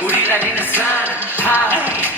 우리라는 사람. 다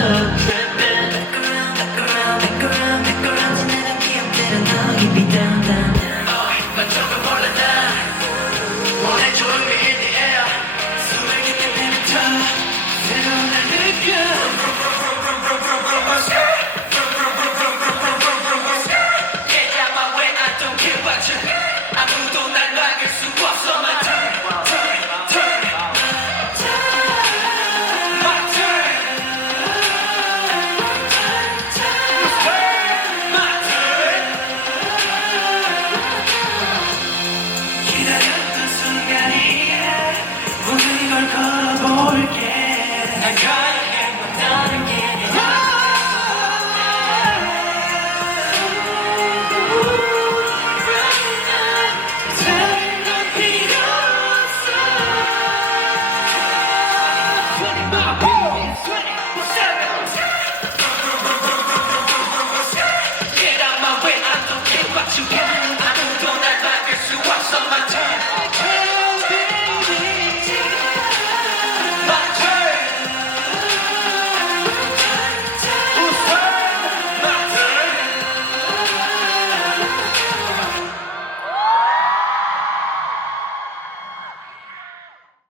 Back around, back around, back around 지나간 기억들은 너 깊이 담담 Oh, if I talk about